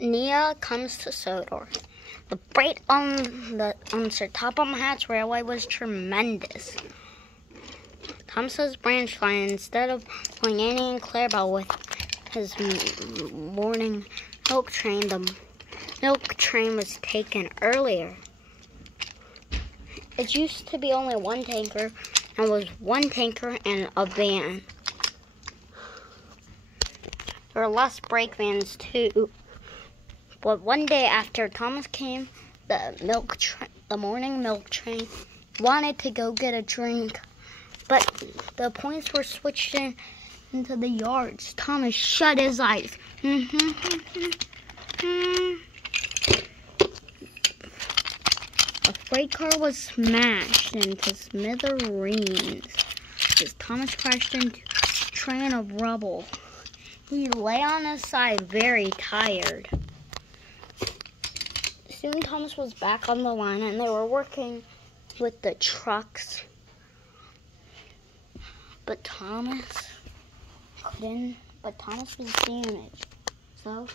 Nia comes to Sodor. The freight on Sir Topham Hatt's railway was tremendous. Thomas's branch line, instead of pulling Annie and Clarabelle with his morning milk train, the milk train was taken earlier. It used to be only one tanker, and was one tanker and a van. There were less brake vans too. But one day after Thomas came, the morning milk train wanted to go get a drink, but the points were switched into the yards. Thomas shut his eyes. A freight car was smashed into smithereens as Thomas crashed into a train of rubble. He lay on his side, very tired. Soon Thomas was back on the line, and they were working with the trucks. But Thomas was damaged. So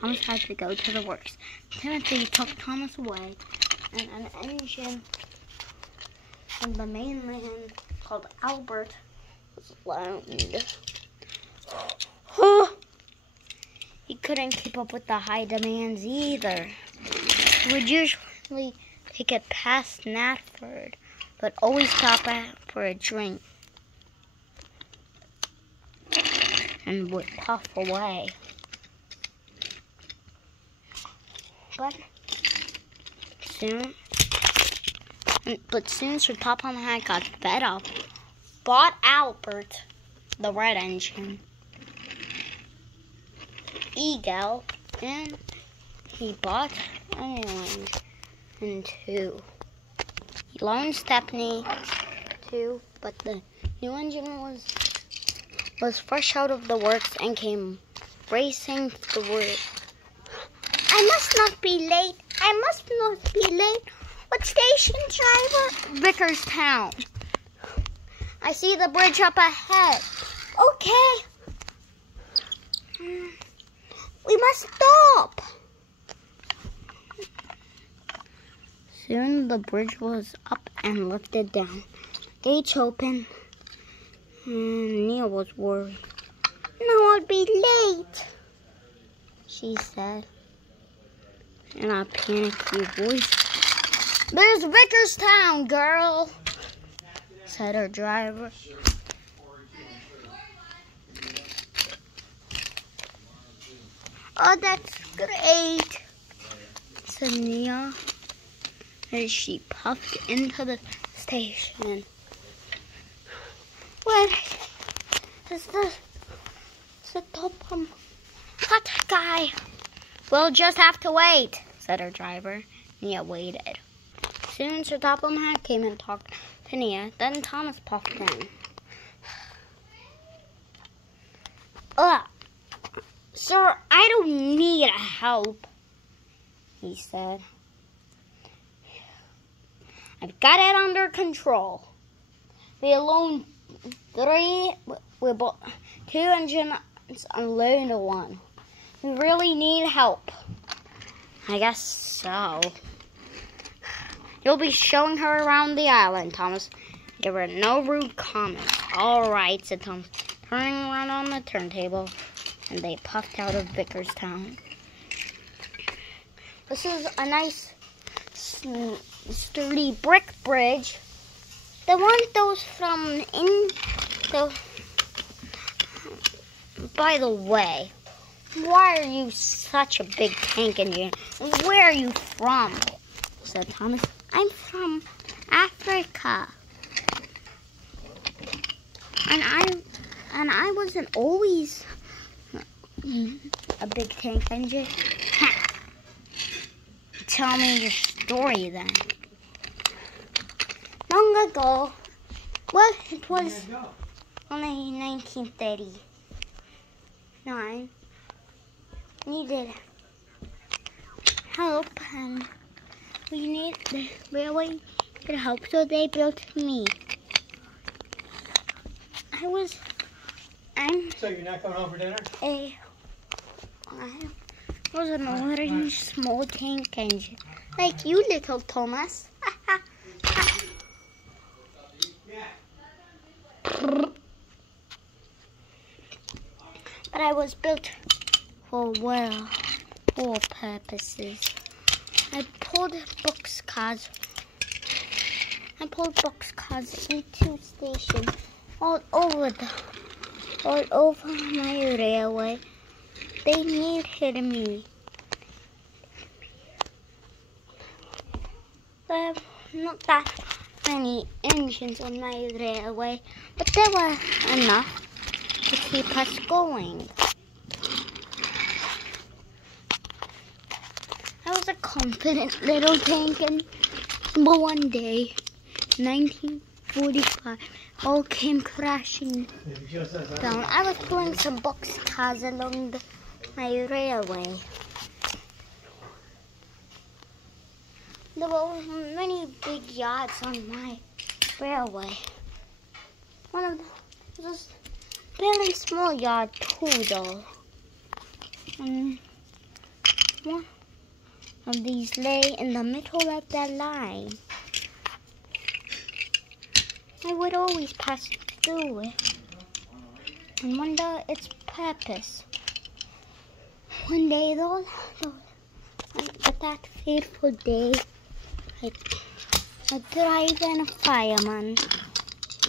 Thomas had to go to the works. Timothy took Thomas away, and an engine from the mainland called Albert was loaned. He couldn't keep up with the high demands either. He would usually take it past Natford, but always stop for a drink and would puff away. But soon Sir Topham Hatt got fed up, bought Albert, the red engine, Eagle, and he bought a new engine too. He loaned Stepney too, but the new engine was fresh out of the works and came racing through. I must not be late. I must not be late. What station, driver? Vickerstown. I see the bridge up ahead. Okay. We must stop. Soon the bridge was up and lifted down. Gates opened, and Nia was worried. "Now I'll be late," she said in a panicky voice. "There's Vickerstown, girl," said her driver. "Oh, that's great," said Nia as she puffed into the station. "Where is the Topham Hatt guy?" "We'll just have to wait," said her driver. Nia waited. Soon Sir Topham Hatt came and talked to Nia. Then Thomas puffed in. "Sir, I don't need help," he said. "I've got it under control. We loaned we bought 2 engines and loaned 1. We really need help." "I guess so. You'll be showing her around the island, Thomas. Give her no rude comments." "All right," said Thomas, turning around on the turntable, and they puffed out of Vickerstown. This is a nice, sturdy brick bridge. They want those from By the way, why are you such a big tank engine? Where are you from?" said Thomas. "I'm from Africa. And I wasn't always a big tank engine." "Tell me your story then." "Long ago, well, it was only 1939. Needed help, and the railway could help, so they built me. So you're not coming home for dinner? I was an orange small tank engine, like you, little Thomas. But I was built for all purposes. I pulled boxcars into stations all over my railway. They needed me. There were not that many engines on my railway, but there were enough to keep us going. I was a confident little tank, but one day, 1945, all came crashing down. I was pulling some boxcars along my railway. There were many big yards on my railway. One of them was a very small yard too, though. And one of these lay in the middle of the line. I would always pass through it and wonder its purpose. One day, though, but that fateful day, a driving fireman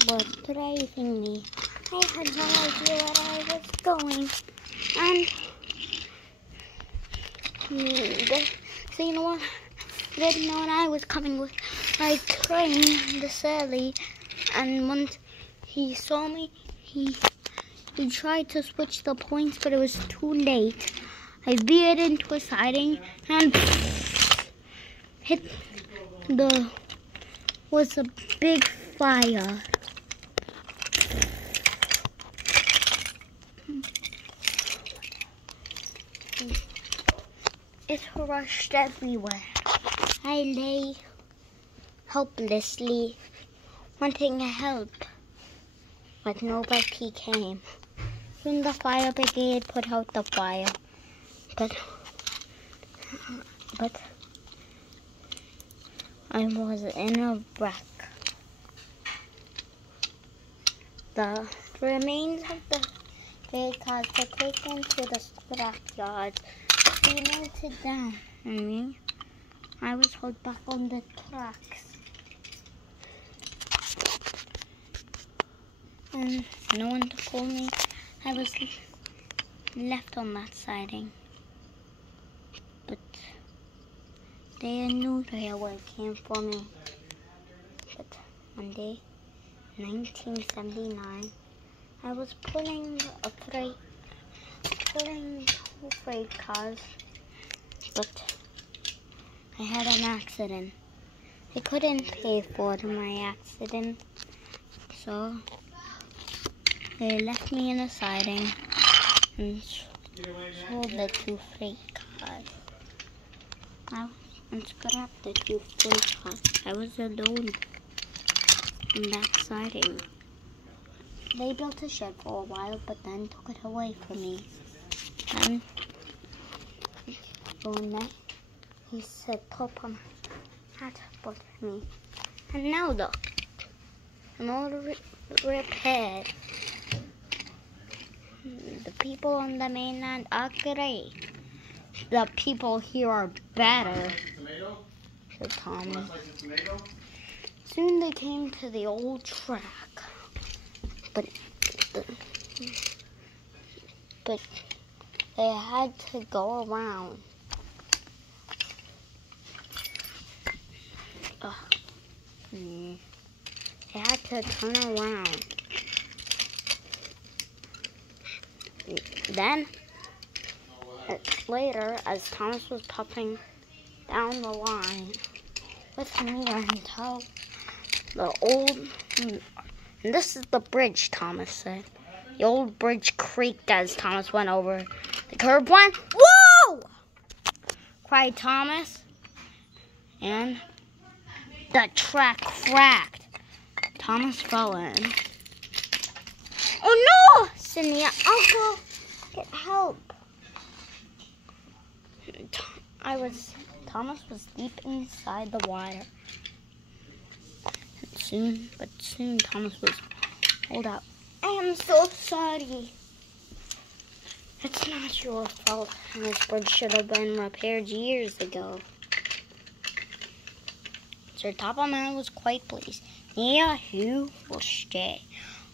was driving me. I had no idea where I was going, and so you know what? I didn't know when I was coming with my train this early, and once he saw me, he tried to switch the points, but it was too late. I veered into a siding and hit was a big fire. It rushed everywhere. I lay helplessly, wanting help, but nobody came. Soon the fire brigade put out the fire, but I was in a wreck. The remains of the gray cars were taken to the scrapyard. They melted down, and I was held back on the tracks. And no one to pull me. I was left on that siding. But a new railway came for me. But one day, 1979, I was pulling two freight cars, but I had an accident. I couldn't pay for my accident, so they left me in a siding and sold the two freight cars. And scrapped the two freight cars. I was alone in that siding. They built a shed for a while, but then took it away from me. And one night, he said, "Papa, had for me." And now look, I'm all repaired. The people on the mainland are great. The people here are better, said Tommy. Soon they came to the old track, but they had to go around. They had to turn around. Then, later, as Thomas was puffing down the line with me until the old, and this is the bridge, Thomas said. The old bridge creaked as Thomas went over the curb. Went, "Whoa!" cried Thomas, and The track cracked. Thomas fell in. Oh no! Sydney, I'll go get help. Thomas was deep inside the water. But soon Thomas was pulled out. I am so sorry. It's not your fault. This bridge should have been repaired years ago. Sir Toppleman was quite pleased. Nia, you will stay.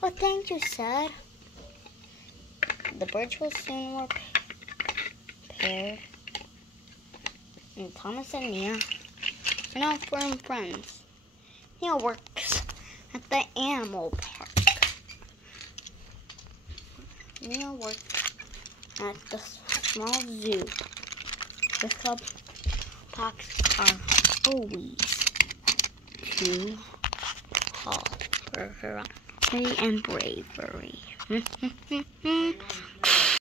Oh, thank you, sir. The bridge was soon repaired. And Thomas and Nia are now firm friends. Nia works at the animal park. Nia works at the small zoo. The club parks are always too tall for her honesty and bravery.